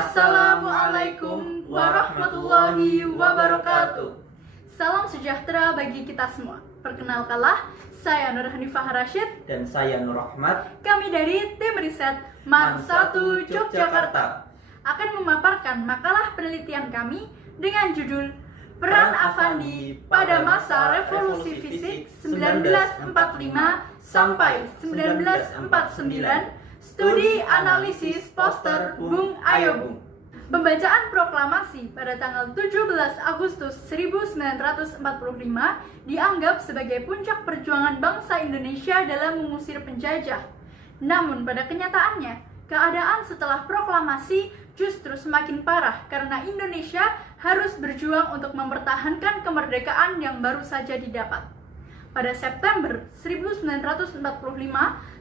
Assalamualaikum warahmatullahi wabarakatuh. Salam sejahtera bagi kita semua. Perkenalkanlah, saya Nur Hanifah Rashid dan saya Nur Rahmat. Kami dari tim riset MAN 1 Yogyakarta akan memaparkan makalah penelitian kami dengan judul Peran Affandi pada masa Revolusi Fisik 1945 sampai 1949, Studi Analisis Poster Bung Ayobung. Pembacaan proklamasi pada tanggal 17 Agustus 1945 dianggap sebagai puncak perjuangan bangsa Indonesia dalam mengusir penjajah. Namun pada kenyataannya, keadaan setelah proklamasi justru semakin parah karena Indonesia harus berjuang untuk mempertahankan kemerdekaan yang baru saja didapat. Pada September 1945,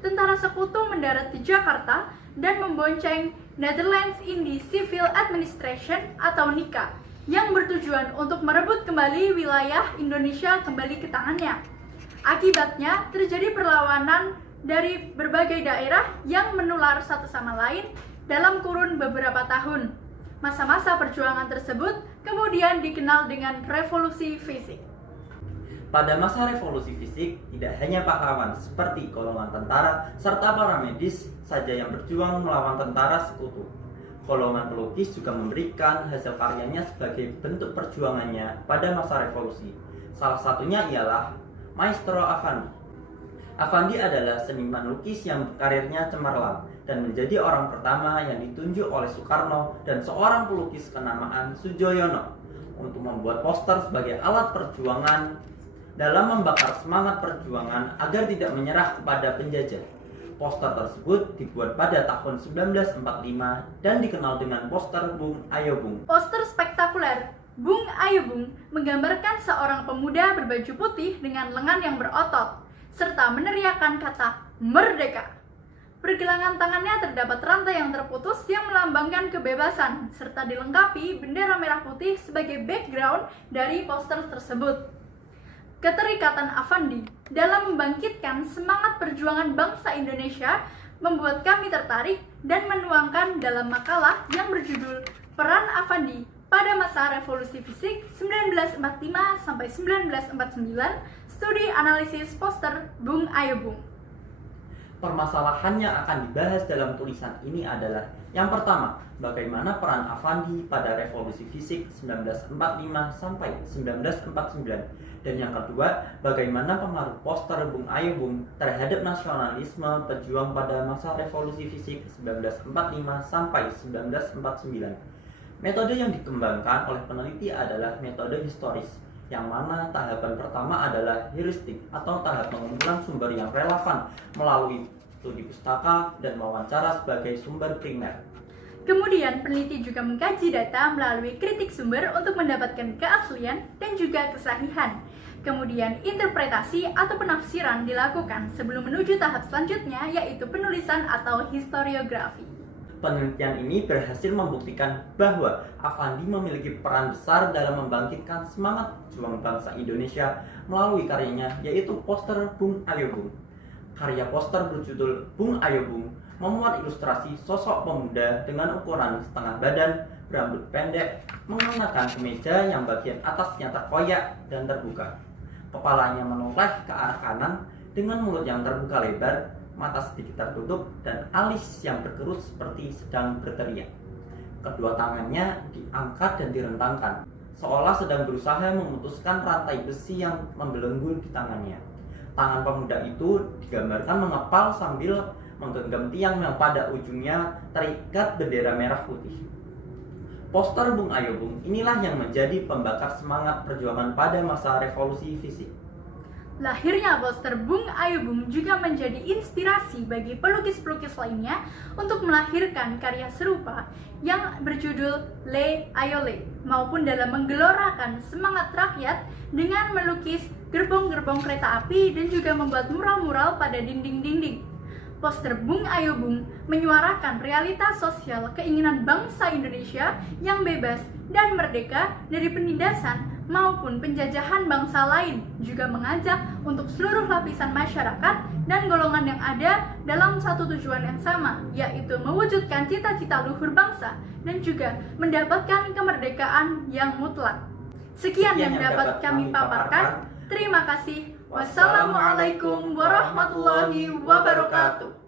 tentara sekutu mendarat di Jakarta dan membonceng Netherlands Indies Civil Administration atau NICA yang bertujuan untuk merebut kembali wilayah Indonesia kembali ke tangannya. Akibatnya terjadi perlawanan dari berbagai daerah yang menular satu sama lain dalam kurun beberapa tahun. Masa-masa perjuangan tersebut kemudian dikenal dengan Revolusi Fisik. Pada masa revolusi fisik, tidak hanya pahlawan seperti golongan tentara serta para medis saja yang berjuang melawan tentara sekutu. Golongan pelukis juga memberikan hasil karyanya sebagai bentuk perjuangannya pada masa revolusi. Salah satunya ialah Maestro Affandi. Affandi adalah seniman lukis yang karirnya cemerlang dan menjadi orang pertama yang ditunjuk oleh Soekarno dan seorang pelukis kenamaan Sujoyono untuk membuat poster sebagai alat perjuangan dalam membakar semangat perjuangan agar tidak menyerah kepada penjajah. Poster tersebut dibuat pada tahun 1945 dan dikenal dengan poster Bung Ayobung. Poster spektakuler Bung Ayobung menggambarkan seorang pemuda berbaju putih dengan lengan yang berotot, serta meneriakkan kata merdeka. Pergelangan tangannya terdapat rantai yang terputus yang melambangkan kebebasan, serta dilengkapi bendera merah putih sebagai background dari poster tersebut. Keterikatan Affandi dalam membangkitkan semangat perjuangan bangsa Indonesia membuat kami tertarik dan menuangkan dalam makalah yang berjudul Peran Affandi pada masa Revolusi Fisik 1945 sampai 1949, Studi Analisis Poster Bung Ayobung. Permasalahan yang akan dibahas dalam tulisan ini adalah yang pertama, bagaimana peran Affandi pada Revolusi Fisik 1945 sampai 1949. Dan yang kedua, bagaimana pengaruh poster Bung Ayobung terhadap nasionalisme pejuang pada masa Revolusi Fisik 1945 sampai 1949. Metode yang dikembangkan oleh peneliti adalah metode historis, yang mana tahapan pertama adalah heuristik atau tahap pengumpulan sumber yang relevan melalui studi pustaka dan wawancara sebagai sumber primer. Kemudian peneliti juga mengkaji data melalui kritik sumber untuk mendapatkan keaslian dan juga kesahihan. Kemudian interpretasi atau penafsiran dilakukan sebelum menuju tahap selanjutnya, yaitu penulisan atau historiografi. Penelitian ini berhasil membuktikan bahwa Affandi memiliki peran besar dalam membangkitkan semangat juang bangsa Indonesia melalui karyanya, yaitu poster Bung Ayobung. Karya poster berjudul Bung Ayobung memuat ilustrasi sosok pemuda dengan ukuran setengah badan, berambut pendek, mengenakan kemeja yang bagian atasnya terkoyak dan terbuka. Kepalanya menoleh ke arah kanan dengan mulut yang terbuka lebar, mata sedikit tertutup, dan alis yang berkerut seperti sedang berteriak. Kedua tangannya diangkat dan direntangkan, seolah sedang berusaha memutuskan rantai besi yang membelenggu di tangannya. Tangan pemuda itu digambarkan mengepal sambil menggenggam tiang yang pada ujungnya terikat bendera merah putih. Poster Bung Ayobung inilah yang menjadi pembakar semangat perjuangan pada masa Revolusi Fisik. Lahirnya poster Bung Ayobung juga menjadi inspirasi bagi pelukis-pelukis lainnya untuk melahirkan karya serupa yang berjudul Le Ayole, maupun dalam menggelorakan semangat rakyat dengan melukis gerbong-gerbong kereta api dan juga membuat mural-mural pada dinding-dinding. Poster Bung Ayobung menyuarakan realitas sosial keinginan bangsa Indonesia yang bebas dan merdeka dari penindasan maupun penjajahan bangsa lain, juga mengajak untuk seluruh lapisan masyarakat dan golongan yang ada dalam satu tujuan yang sama, yaitu mewujudkan cita-cita luhur bangsa dan juga mendapatkan kemerdekaan yang mutlak. Sekian yang dapat kami paparkan. Terima kasih. Wassalamualaikum warahmatullahi wabarakatuh.